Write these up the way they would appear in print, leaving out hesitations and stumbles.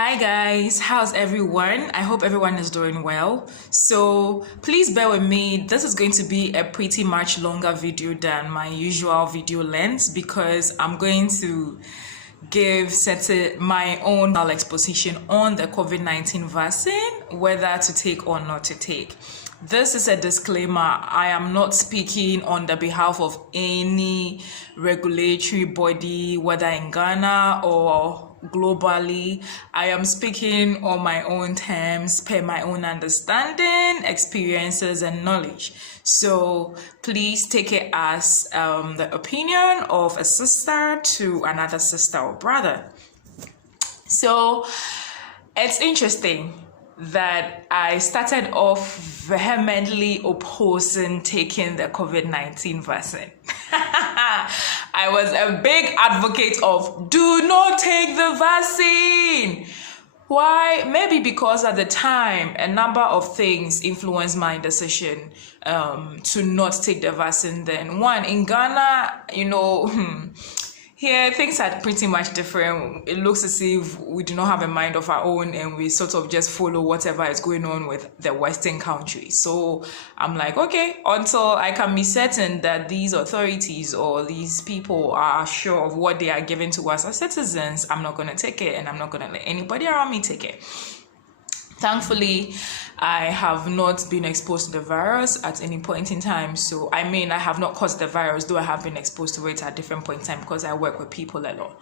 Hi guys, how's everyone? I hope everyone is doing well. So please bear with me. This is going to be a pretty much longer video than my usual video length because I'm going to give my own exposition on the COVID-19 vaccine, whether to take or not to take. This is a disclaimer. I am not speaking on the behalf of any regulatory body, whether in Ghana or globally. I am speaking on my own terms, per my own understanding, experiences, and knowledge. So please take it as the opinion of a sister to another sister or brother. So it's interesting that I started off vehemently opposing taking the COVID-19 vaccine. I was a big advocate of do not take the vaccine. Why? Maybe because at the time, a number of things influenced my decision to not take the vaccine then. One, in Ghana, here things are pretty much different. It looks as if we do not have a mind of our own and we sort of just follow whatever is going on with the Western countries. So I'm like, okay, until I can be certain that these authorities or these people are sure of what they are giving to us as citizens, I'm not going to take it and I'm not going to let anybody around me take it. Thankfully, I have not been exposed to the virus at any point in time. So, I have not caused the virus, though I have been exposed to it at different points in time because I work with people a lot.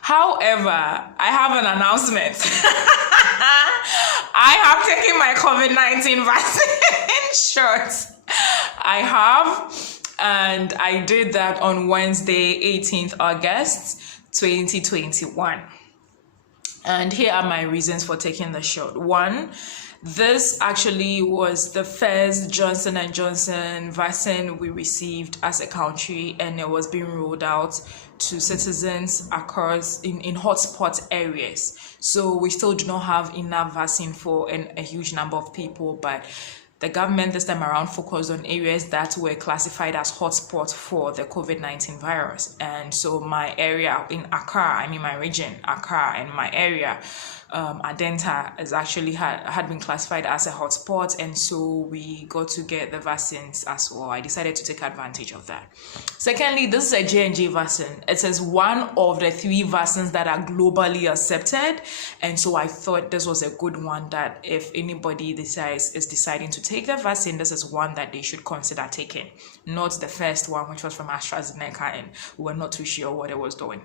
However, I have an announcement. I have taken my COVID-19 vaccine in short. I have, and I did that on Wednesday, 18th August, 2021. And here are my reasons for taking the shot. One, this actually was the first Johnson & Johnson vaccine we received as a country, and it was being rolled out to citizens across in hotspot areas. So we still do not have enough vaccine for a huge number of people, but the government this time around focused on areas that were classified as hotspots for the COVID-19 virus. And so my area in Accra, my region, Accra, and my area, Adenta, is actually had been classified as a hotspot, and so we got to get the vaccines as well. I decided to take advantage of that. Secondly, this is a J&J vaccine. It is one of the 3 vaccines that are globally accepted, and so I thought this was a good one that if anybody is deciding to take the vaccine, this is one that they should consider taking, not the first one, which was from AstraZeneca, and we were not too sure what it was doing.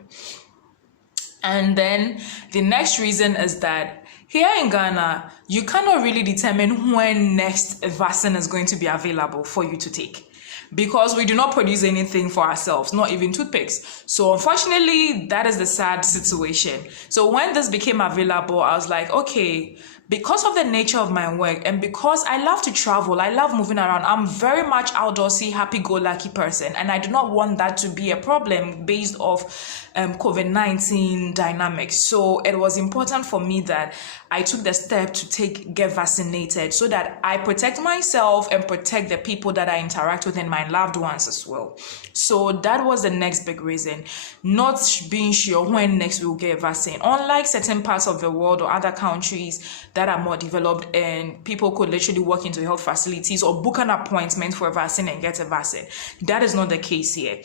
And then the next reason is that here in Ghana, you cannot really determine when next vaccine is going to be available for you to take, because we do not produce anything for ourselves, not even toothpicks. So unfortunately, that is the sad situation. So when this became available, I was like, okay, because of the nature of my work and because I love to travel, I love moving around, I'm very much outdoorsy, happy-go-lucky person, and I do not want that to be a problem based off COVID-19 dynamics. So it was important for me that I took the step to get vaccinated so that I protect myself and protect the people that I interact with and my loved ones as well. So that was the next big reason, not being sure when next we will get a vaccine. Unlike certain parts of the world or other countries that are more developed and people could literally walk into health facilities or book an appointment for a vaccine and get a vaccine, that is not the case here.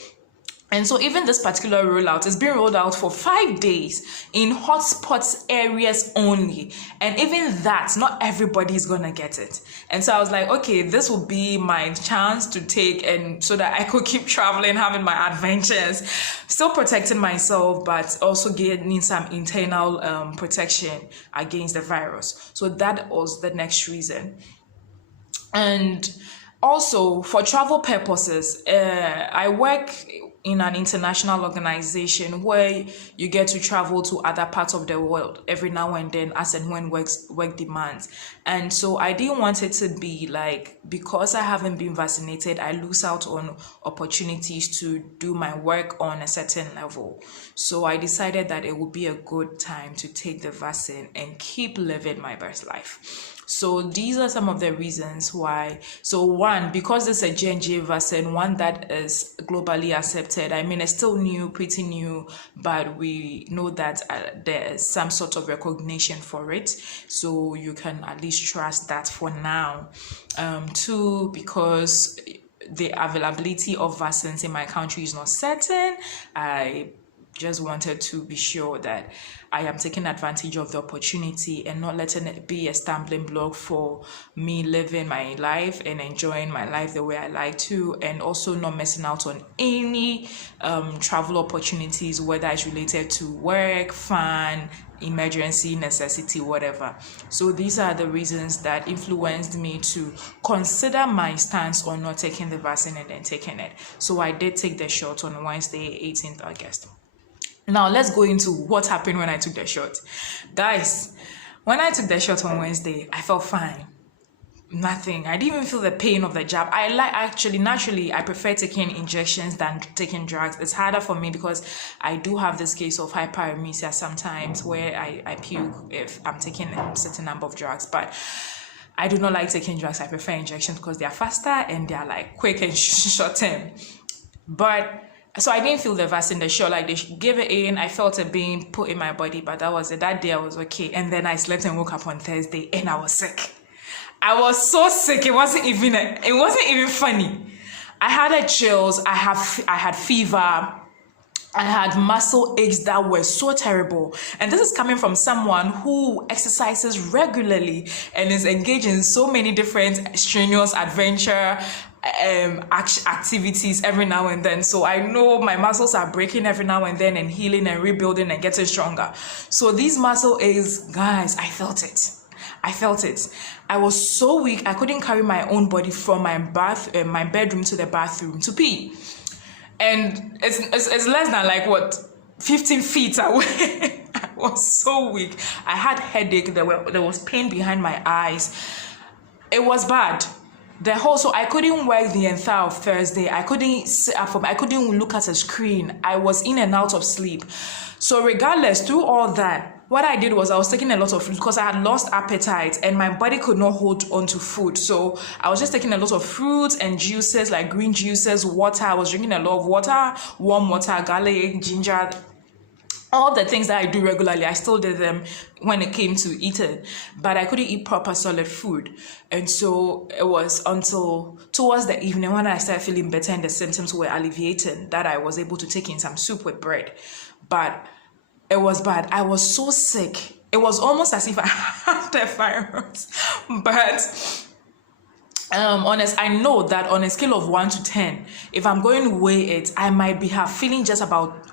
And so even this particular rollout is being rolled out for 5 days in hotspots areas only. And even that, not everybody is going to get it. And so I was like, okay, this will be my chance to take, and so that I could keep traveling, having my adventures, still protecting myself, but also getting some internal protection against the virus. So that was the next reason. And also for travel purposes, I work in an international organization where you get to travel to other parts of the world every now and then as and when work demands. And so I didn't want it to be like, because I haven't been vaccinated, I lose out on opportunities to do my work on a certain level. So I decided that it would be a good time to take the vaccine and keep living my best life. So these are some of the reasons why. So one, because it's a J&J vaccine, one that is globally accepted, accepted. I mean, it's still new, pretty new, but we know that there's some sort of recognition for it. So you can at least trust that for now. Two, because the availability of vaccines in my country is not certain, I just wanted to be sure that I am taking advantage of the opportunity and not letting it be a stumbling block for me living my life and enjoying my life the way I like to, and also not missing out on any travel opportunities, whether it's related to work, fun, emergency, necessity, whatever. So these are the reasons that influenced me to consider my stance on not taking the vaccine and then taking it. So I did take the shot on Wednesday, 18th August. Now let's go into what happened when I took the shot. Guys, when I took the shot on Wednesday, I felt fine. Nothing. I didn't even feel the pain of the jab. Naturally, I prefer taking injections than taking drugs. It's harder for me because I do have this case of hyperemesia sometimes where I puke if I'm taking a certain number of drugs. But I do not like taking drugs. I prefer injections because they are faster and they are like quick and short term. But so I didn't feel the vaccine, the shot, like they gave it in. I felt it being put in my body, but that was it. That day I was okay. And then I slept and woke up on Thursday and I was sick. I was so sick. It wasn't even funny. I had chills. I had fever. I had muscle aches that were so terrible. And this is coming from someone who exercises regularly and is engaged in so many different strenuous adventure activities every now and then. So I know my muscles are breaking every now and then and healing and rebuilding and getting stronger. So these muscle aches, guys, I felt it. I was so weak. I couldn't carry my own body from my bedroom to the bathroom to pee. And it's less than like 15 feet away. I was so weak. I had headache. There was pain behind my eyes. It was bad. So I couldn't work the entire of Thursday. I couldn't sit up I couldn't look at a screen. I was in and out of sleep. So regardless, through all that, what I did was I was taking a lot of food because I had lost appetite and my body could not hold on to food. So I was just taking a lot of fruits and juices, like green juices, water. I was drinking a lot of water, warm water, garlic, ginger, all the things that I do regularly. I still did them when it came to eating, but I couldn't eat proper solid food. And so it was until towards the evening when I started feeling better and the symptoms were alleviating that I was able to take in some soup with bread. But it was bad. I was so sick. It was almost as if I had the virus. But I know that on a scale of 1 to 10, if I'm going to weigh it, I might be feeling just about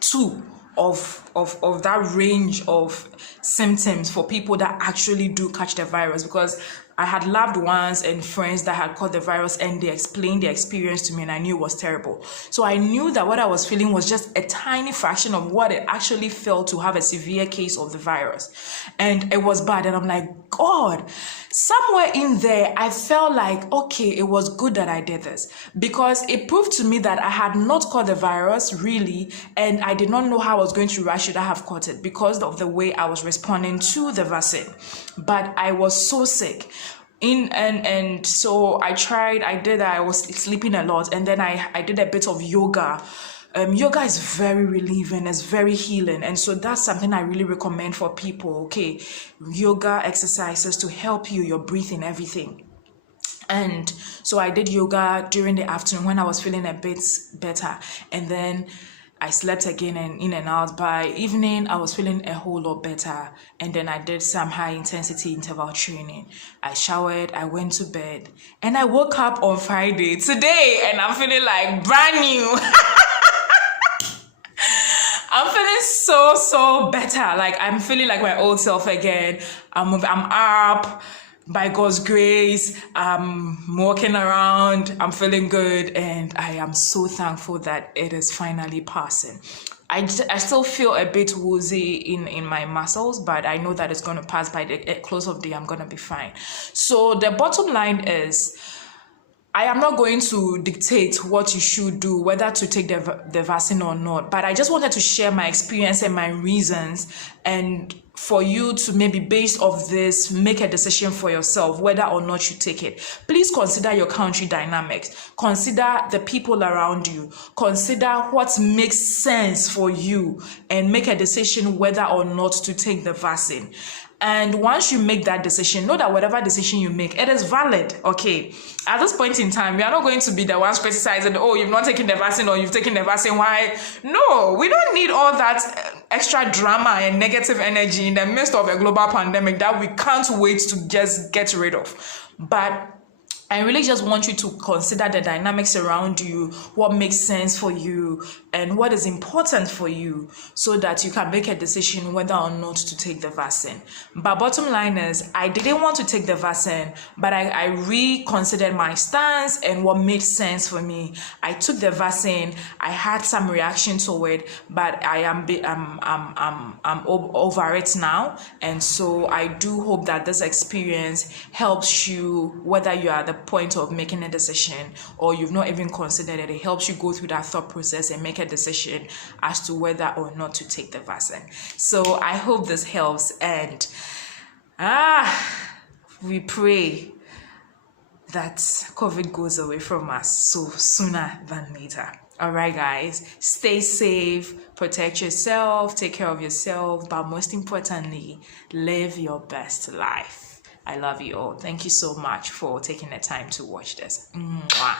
2 of that range of symptoms for people that actually do catch the virus, because I had loved ones and friends that had caught the virus and they explained their experience to me and I knew it was terrible. So I knew that what I was feeling was just a tiny fraction of what it actually felt to have a severe case of the virus. And it was bad. And I'm like, God, somewhere in there, I felt like, okay, it was good that I did this, because it proved to me that I had not caught the virus really, and I did not know how I was going to rush should I have caught it because of the way I was responding to the vaccine. But I was so sick. So I was sleeping a lot, and then I did a bit of yoga. Yoga is very relieving, it's very healing, and so that's something I really recommend for people. Okay, yoga exercises to help your breathing, everything. And so I did yoga during the afternoon when I was feeling a bit better, and then I slept again and in and out. By evening, I was feeling a whole lot better. And then I did some high intensity interval training. I showered, I went to bed, and I woke up on Friday today, and I'm feeling like brand new. I'm feeling so better. Like I'm feeling like my old self again. I'm up. By God's grace, I'm walking around, I'm feeling good, and I am so thankful that it is finally passing. I still feel a bit woozy in my muscles, but I know that it's going to pass. By the close of the day, I'm going to be fine. So the bottom line is, I am not going to dictate what you should do, whether to take the vaccine or not, but I just wanted to share my experience and my reasons, and for you to maybe based off this make a decision for yourself whether or not you take it. Please consider your country dynamics, consider the people around you, consider what makes sense for you, and make a decision whether or not to take the vaccine. And once you make that decision, know that whatever decision you make, it is valid, okay? At this point in time, we are not going to be the ones criticizing, oh, you've not taken the vaccine or you've taken the vaccine, why? No, we don't need all that extra drama and negative energy in the midst of a global pandemic that we can't wait to just get rid of. But I really just want you to consider the dynamics around you, what makes sense for you, and what is important for you, so that you can make a decision whether or not to take the vaccine. But bottom line is, I didn't want to take the vaccine, but I reconsidered my stance and what made sense for me. I took the vaccine. I had some reaction to it, but I'm over it now, and so I do hope that this experience helps you, whether you are at the point of making a decision or you've not even considered it. It helps you go through that thought process and make a decision as to whether or not to take the vaccine. So I hope this helps, and we pray that COVID goes away from us so sooner than later. All right, guys, stay safe, protect yourself, take care of yourself, but most importantly, live your best life. I love you all. Thank you so much for taking the time to watch this. Mwah.